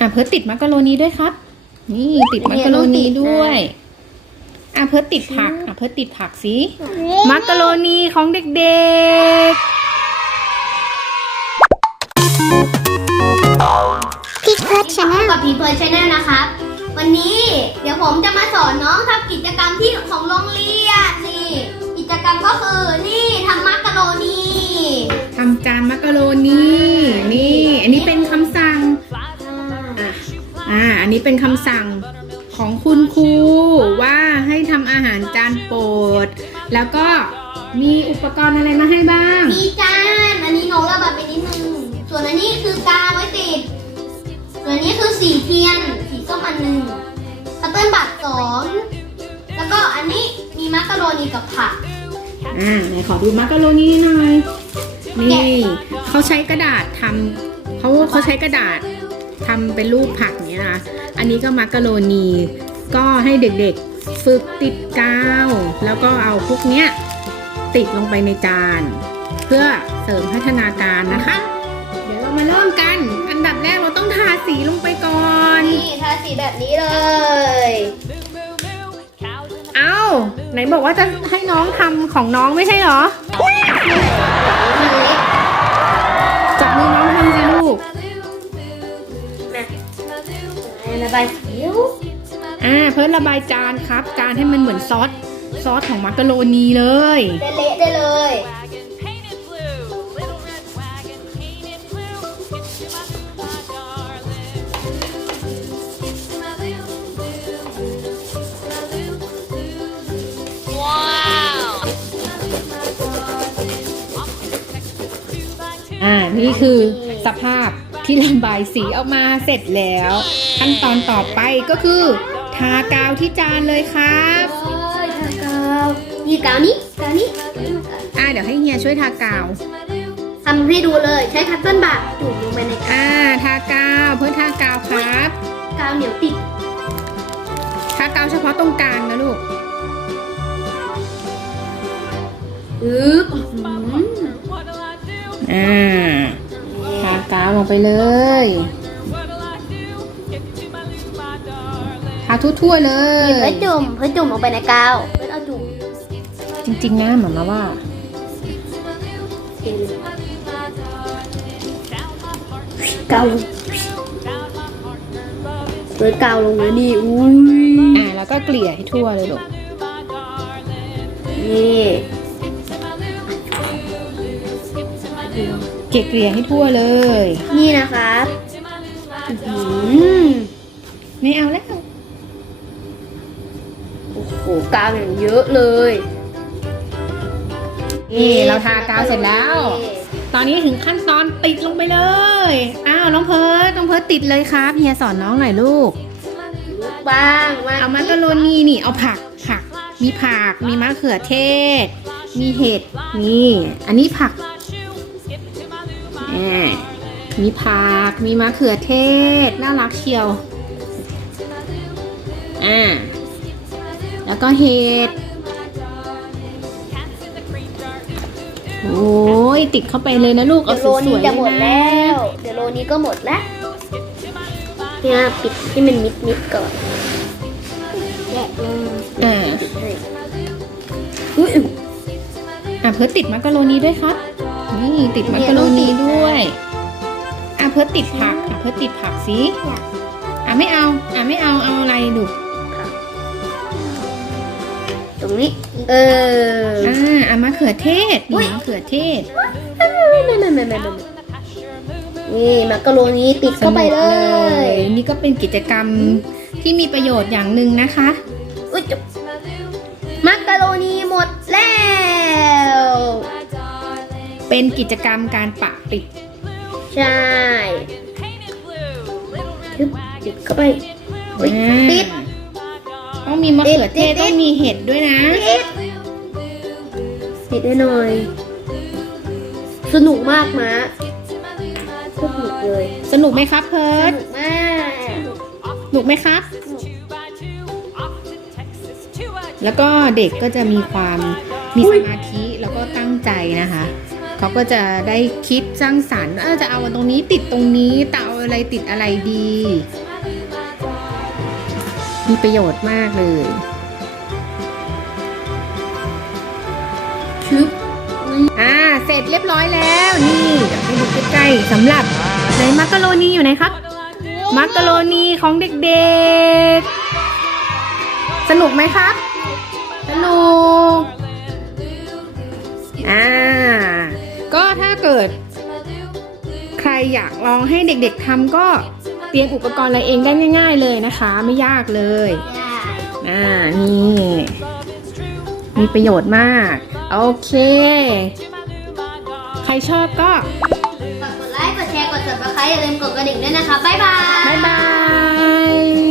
อะเพิร์ทติดมักกะโรนีด้วยครับ นี่ติดมักกะโรนีด้วย อะเพิร์ทติดผักอะเพิร์ทติดผักสิมักกะโรนีของเด็กพี่เพิร์ดชาแนลกับพีเพิร์ชแนลนะครับ วันนี้เดี๋ยวผมจะมาสอนน้องทำกิจกรรมที่ของโรงเรียนนี่กิจกรรมก็คือนี่ นนี้เป็นคำสั่งของคุณครูว่าให้ทำอาหารจานโปรด แล้วก็มีอุปกรณ์อะไรมาให้บ้าง มีจานอันนี้น้องระบายไปนิดนึง ส่วนอันนี้คือกาวไว้ติด ส่วนอันนี้คือสีเทียน สีส้มอันหนึ่งคัตเติ้ลบัตรสองแล้วก็อันนี้มีมักกะโรนีกับผัก อ่าไหนขอดูมักกะโรนีหน่อย นี่เขาใช้กระดาษทำเขาเขาใช้กระดาษ ทำเป็นรูปผักเนี้ยนะอันนี้ก็มักกะโรนี ก็ให้เด็กๆฝึกติดกาว แล้วก็เอาพวกเนี้ยติดลงไปในจาน เพื่อเสริมพัฒนาการนะคะ เดี๋ยวเรามาเริ่มกัน อันดับแรกเราต้องทาสีลงไปก่อน นี่ทาสีแบบนี้เลย เอ้า ไหนบอกว่าจะให้น้องทำของน้องไม่ใช่เหรอ ระบายสีอ่าเพิ่มระบายจานครับจานให้มันเหมือนซอสซอสของมักกะโรนีเลยได้เละได้เลย wagon painted blue. Little red wagon painted blue. Get to my blue, my darling. Wow. อ่า นี่คือสภาพ ที่ระบายสีออกมาเสร็จแล้ว ขั้นตอนต่อไปก็คือ ทากาวที่จานเลยครับโอ้ยทากาวนี่กาวนี้กาวนี้อ่าเดี๋ยวให้เฮียช่วยทากาวทำให้ดูเลยใช้คัตเติ้ลบัตรจุ่มลงไปในกาวอ่าทากาวเพื่อทากาวครับ กาวเหนียวติดทากาวเฉพาะตรงกลางนะลูกอึ๊บ What'll I do? อ่าทากาว ลงไปเลย What'll I do? Get to my blue, my darling. ทาทั่วๆเลเพื่ยอจุ่มเพื่อจุ่มลงไปในกาวเพื่อเอาจุ่มจริงๆนะหมามาว่ากาวลงเพื่อกาวลงนะนี่อุ้ยอ่าแล้วก็เกลี่ยให้ทั่วเลยลูกนี่ เกลี่ยเกลี่ยให้ทั่วเลย นี่นะครับอื้อหือไม่เอาแล้ว โอ้โหกาวอย่างเยอะเลย นี่เราทากาวเสร็จแล้ว ตอนนี้ถึงขั้นตอนติดลงไปเลย อ้าวน้องเพิร์ดน้องเพิร์ดติดเลยครับเฮียสอนน้องหน่อยลูกบ้างมาเอามักกะโรนีนี่เอาผักผัก มีผัก มีมะเขือเทศ มีเห็ด นี่ อันนี้ผักแห มมีผัก มีมะเขือเทศ น่ารักเชียว อ่า แล้วก็เห็ด โอ้ยติดเข้าไปเลยนะลูก เอาเดี๋ยวสโลนี้วยๆจะหมดเลยแล้นะวเดี๋ยวโลนี้ก็หมดแล้วเนี่ยปิดให้มันมิดมิดๆก่อนแยกลงอ่าให้อุ้ยอะเพิร์ทติดมักกะโรนีด้วยครับ นี่ติดมักกะโรนีด้วยอะเพิร์ทติดผักอะเพิร์ทติดผักสิอะไม่เอาอะไม่เอาเอาอะไรดูตรงนี้ เอออ่าอะมะเขือเทศอุ๊นี่ยมะเขือเทศไม่ไม่ไม่ไม่ไม่ไม่นี่มักกะโรนีติดเข้าไปเลย นี่ก็เป็นกิจกรรมที่มีประโยชน์อย่างหนึ่งนะคะอุ้ยจบมักกะโรนี เป็นกิจกรรมการปะปิด ใช่ทึบติดเข้าไปอุ้ยอ่าติด ต้องมีมะเขือเทศติดติด ต้องมีเห็ดด้วยนะ ติดติดได้หน่อย สนุกมากมะสนุกเลยสนุกไหมครับเพิสร์ทนุกมากสนุกไหมครับ แล้วก็เด็กก็จะมีความมีสมาธิแล้วก็ตั้งใจนะคะ เขาก็จะได้คิดสร้างสรรค์เออจะเอาตรงนี้ติดตรงนี้แต่เอาอะไรติดอะไรดี มีประโยชน์มากเลยชึบอ่า เสร็จเรียบร้อยแล้วนี่เดี๋ยวให้ดูใกล้ๆสำหรับในมักกะโรนีอยู่ไหนครับ มักกะโรนีของเด็กๆ สนุกไหมครับ สนุก อ่าก็ ถ้าเกิด ใครอยากลองให้เด็กๆทำก็เตรียมอุปกรณ์อะไรเองได้ง่าย ๆ เลยนะคะ ไม่ยากเลยได้อ่านี่มีประโยชน์มาก โอเค ใครชอบก็ฝากกดไลค์ กดแชร์ กด subscribe อย่าลืมกดกระดิ่งด้วยนะคะ บ๊ายบาย